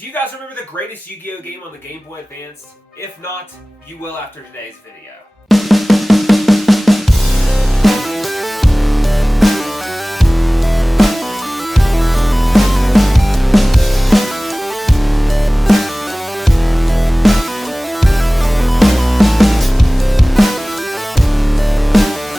Do you guys remember the greatest Yu-Gi-Oh game on the Game Boy Advance? If not, you will after today's video.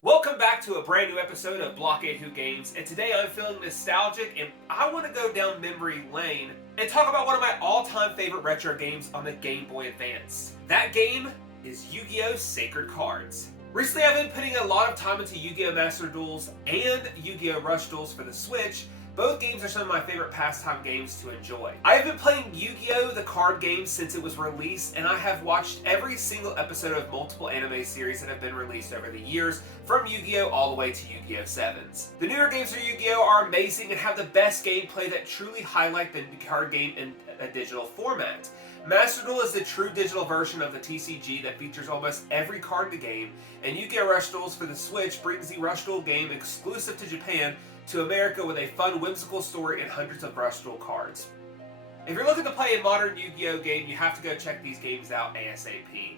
Welcome back to a brand new episode of Blockade Games, and today I'm feeling nostalgic and I want to go down memory lane and talk about one of my all-time favorite retro games on the Game Boy Advance. That game is Yu-Gi-Oh! Sacred Cards. Recently I've been putting a lot of time into Yu-Gi-Oh! Master Duels and Yu-Gi-Oh! Rush Duels for the Switch. Both games are some of my favorite pastime games to enjoy. I have been playing Yu-Gi-Oh! The card game since it was released, and I have watched every single episode of multiple anime series that have been released over the years, from Yu-Gi-Oh! All the way to Yu-Gi-Oh! 7s. The newer games for Yu-Gi-Oh! Are amazing and have the best gameplay that truly highlight the card game in a digital format. Master Duel is the true digital version of the TCG that features almost every card in the game, and Yu-Gi-Oh! Rush Duels for the Switch brings the Rush Duel game exclusive to Japan to America with a fun, whimsical story and hundreds of Rush Duel cards. If you're looking to play a modern Yu-Gi-Oh! Game, you have to go check these games out ASAP.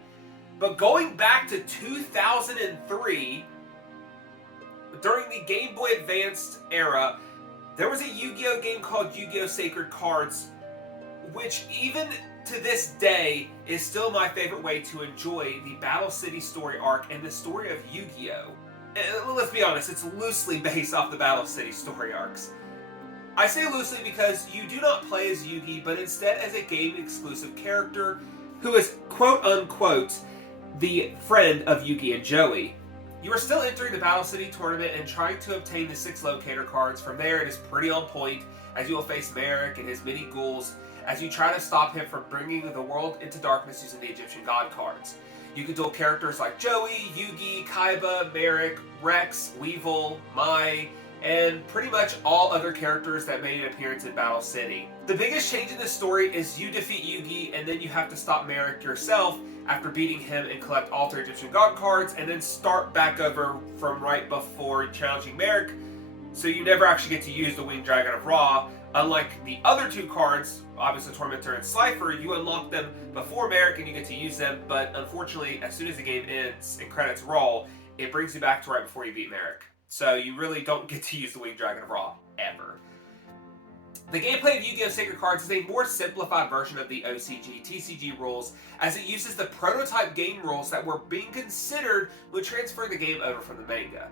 But going back to 2003, during the Game Boy Advance era, there was a Yu-Gi-Oh! Game called Yu-Gi-Oh! Sacred Cards, which even to this day is still my favorite way to enjoy the Battle City story arc and the story of Yu-Gi-Oh! Let's be honest, it's loosely based off the Battle City story arcs. I say loosely because you do not play as Yugi, but instead as a game-exclusive character who is quote-unquote the friend of Yugi and Joey. You are still entering the Battle City tournament and trying to obtain the 6 locator cards. From there it is pretty on point, as you will face Merrick and his many ghouls as you try to stop him from bringing the world into darkness using the Egyptian god cards. You can duel characters like Joey, Yugi, Kaiba, Merrick, Rex, Weevil, Mai, and pretty much all other characters that made an appearance in Battle City. The biggest change in this story is you defeat Yugi and then you have to stop Merrick yourself after beating him and collect all 3 Egyptian god cards and then start back over from right before challenging Merrick, so you never actually get to use the Winged Dragon of Ra. Unlike the other 2 cards, obviously Tormentor and Slifer, you unlock them before Merrick and you get to use them, but unfortunately, as soon as the game ends and credits roll, it brings you back to right before you beat Merrick. So you really don't get to use the Winged Dragon of Ra, ever. The gameplay of Yu-Gi-Oh! Sacred Cards is a more simplified version of the OCG TCG rules, as it uses the prototype game rules that were being considered when transferring the game over from the manga.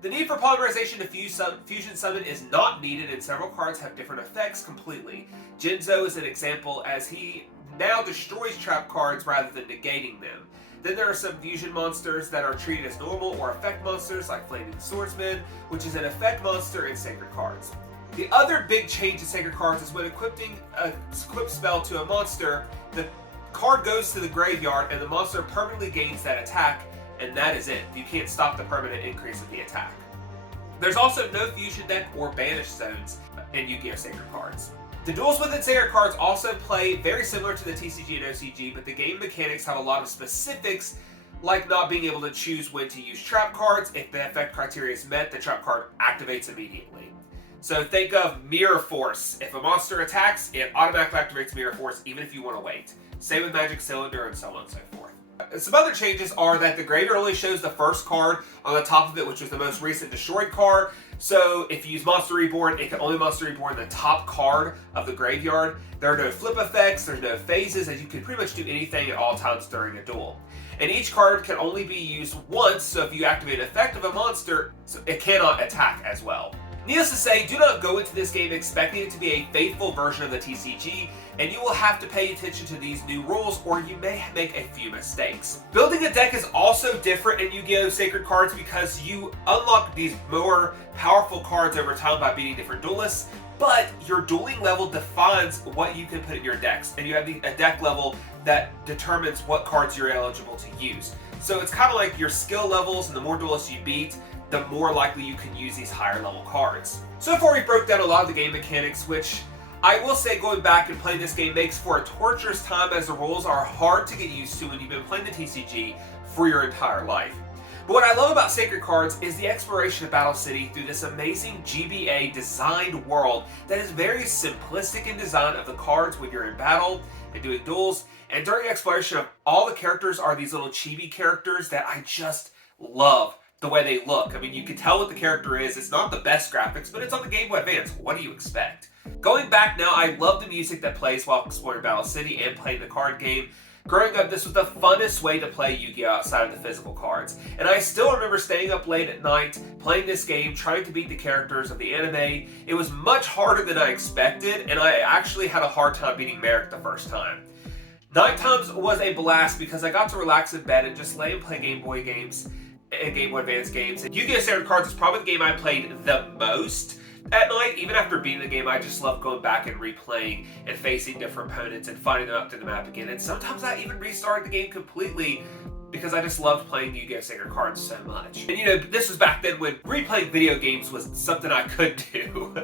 The need for polymerization to Fusion Summon is not needed, and several cards have different effects completely. Jinzo is an example, as he now destroys trap cards rather than negating them. Then there are some fusion monsters that are treated as normal or effect monsters, like Flaming Swordsman, which is an effect monster in Sacred Cards. The other big change in Sacred Cards is when equipping a equip spell to a monster, the card goes to the graveyard and the monster permanently gains that attack, and that is it. You can't stop the permanent increase of the attack. There's also no fusion deck or banish zones in Yu-Gi-Oh! Sacred Cards. The duels within Sacred Cards also play very similar to the TCG and OCG, but the game mechanics have a lot of specifics, like not being able to choose when to use trap cards. If the effect criteria is met, the trap card activates immediately. So think of Mirror Force. If a monster attacks, it automatically activates Mirror Force even if you want to wait. Same with Magic Cylinder and so on and so forth. Some other changes are that the graveyard only shows the first card on the top of it, which was the most recent destroyed card. So if you use Monster Reborn, it can only Monster Reborn the top card of the graveyard. There are no flip effects, there's no phases, as you can pretty much do anything at all times during a duel. And each card can only be used once, so if you activate an effect of a monster, it cannot attack as well. Needless to say, do not go into this game expecting it to be a faithful version of the TCG, and you will have to pay attention to these new rules or you may make a few mistakes. Building a deck is also different in Yu-Gi-Oh! Sacred Cards because you unlock these more powerful cards over time by beating different duelists, but your dueling level defines what you can put in your decks, and you have a deck level that determines what cards you're eligible to use. So it's kind of like your skill levels, and the more duelists you beat, the more likely you can use these higher level cards. So far we broke down a lot of the game mechanics, which I will say going back and playing this game makes for a torturous time, as the rules are hard to get used to when you've been playing the TCG for your entire life. But what I love about Sacred Cards is the exploration of Battle City through this amazing GBA designed world that is very simplistic in design of the cards when you're in battle and doing duels. And during exploration of all the characters are these little chibi characters that I just love the way they look. I mean, you can tell what the character is. It's not the best graphics, but it's on the Game Boy Advance. What do you expect? Going back now, I love the music that plays while exploring Battle City and playing the card game. Growing up, this was the funnest way to play Yu-Gi-Oh! Outside of the physical cards. And I still remember staying up late at night, playing this game, trying to beat the characters of the anime. It was much harder than I expected, and I actually had a hard time beating Merrick the first time. Night times was a blast because I got to relax in bed and just lay and play Game Boy games and Game Boy Advance games. And Yu-Gi-Oh! Sacred Cards is probably the game I played the most at night. Even after beating the game, I just love going back and replaying and facing different opponents and finding them out through the map again. And sometimes I even restarted the game completely because I just loved playing Yu-Gi-Oh! Sacred Cards so much. And you know, this was back then when replaying video games was something I could do.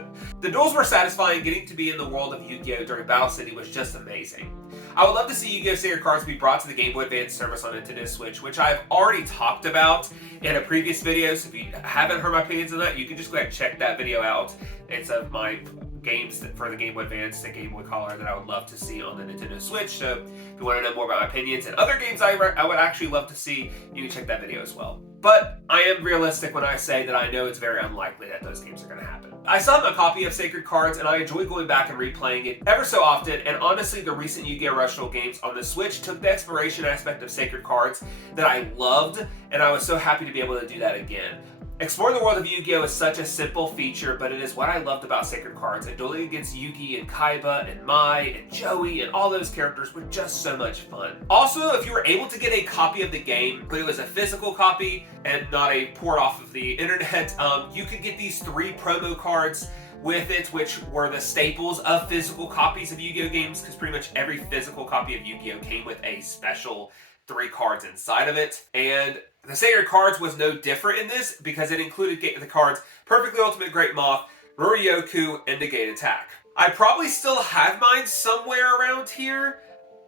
The duels were satisfying. Getting to be in the world of Yu-Gi-Oh! During Battle City was just amazing. I would love to see Yu-Gi-Oh! Sacred Cards be brought to the Game Boy Advance service on Nintendo Switch, which I've already talked about in a previous video, so if you haven't heard my opinions on that, you can just go ahead and check that video out. It's of my games for the Game Boy Advance and Game Boy Color that I would love to see on the Nintendo Switch. So if you want to know more about my opinions and other games I would actually love to see, you can check that video as well. But I am realistic when I say that I know it's very unlikely that those games are going to happen. I still have a copy of Sacred Cards, and I enjoy going back and replaying it ever so often, and honestly, the recent Yu-Gi-Oh! Rush games on the Switch took the exploration aspect of Sacred Cards that I loved, and I was so happy to be able to do that again. Exploring the world of Yu-Gi-Oh! Is such a simple feature, but it is what I loved about Sacred Cards, and dueling against Yugi and Kaiba and Mai and Joey and all those characters were just so much fun. Also, if you were able to get a copy of the game, but it was a physical copy and not a port off of the internet, you could get these 3 promo cards with it, which were the staples of physical copies of Yu-Gi-Oh! Games, because pretty much every physical copy of Yu-Gi-Oh! Came with a special 3 cards inside of it. And the Sacred Cards was no different in this because it included the cards Perfectly Ultimate Great Moth, Roryoku, and Negate Attack. I probably still have mine somewhere around here.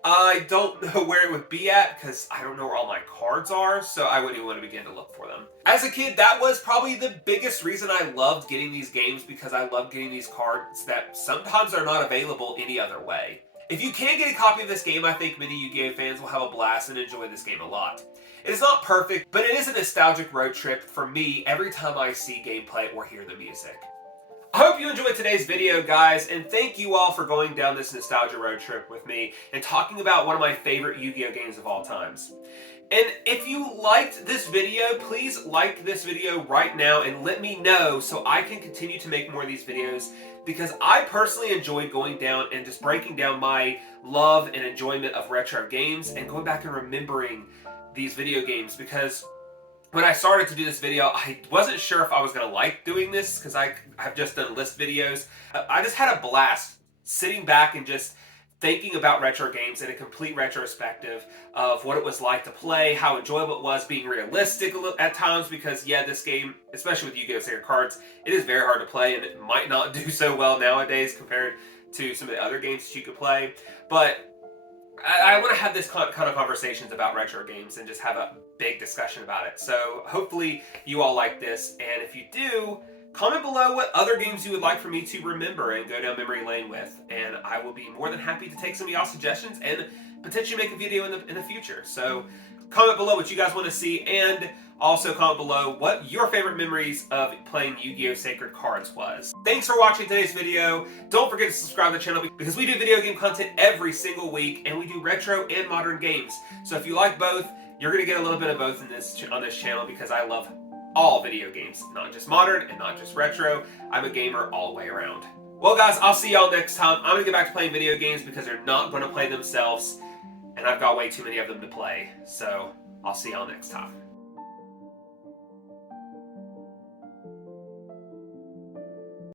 I don't know where it would be at because I don't know where all my cards are, so I wouldn't even want to begin to look for them. As a kid, that was probably the biggest reason I loved getting these games, because I loved getting these cards that sometimes are not available any other way. If you can get a copy of this game, I think many Yu-Gi-Oh! Fans will have a blast and enjoy this game a lot. It is not perfect, but it is a nostalgic road trip for me every time I see gameplay or hear the music. I hope you enjoyed today's video, guys, and thank you all for going down this nostalgia road trip with me and talking about one of my favorite Yu-Gi-Oh! Games of all times. And if you liked this video, please like this video right now and let me know so I can continue to make more of these videos, because I personally enjoy going down and just breaking down my love and enjoyment of retro games and going back and remembering these video games, because when I started to do this video, I wasn't sure if I was going to like doing this because I've just done list videos. I just had a blast sitting back and just thinking about retro games in a complete retrospective of what it was like to play, how enjoyable it was, being realistic at times, because yeah, this game, especially with Yu-Gi-Oh! Sacred Cards, it is very hard to play and it might not do so well nowadays compared to some of the other games that you could play. But I want to have this kind of conversations about retro games and just have a big discussion about it. So hopefully you all like this, and if you do, comment below what other games you would like for me to remember and go down memory lane with, and I will be more than happy to take some of y'all's suggestions and potentially make a video in the future. So comment below what you guys want to see, and also comment below what your favorite memories of playing Yu-Gi-Oh! Sacred Cards was. Thanks for watching today's video. Don't forget to subscribe to the channel because we do video game content every single week, and we do retro and modern games. So if you like both, you're going to get a little bit of both on this channel, because I love all video games, not just modern and not just retro. I'm a gamer all the way around. Well guys, I'll see y'all next time. I'm going to get back to playing video games because they're not going to play themselves, and I've got way too many of them to play. So I'll see y'all next time.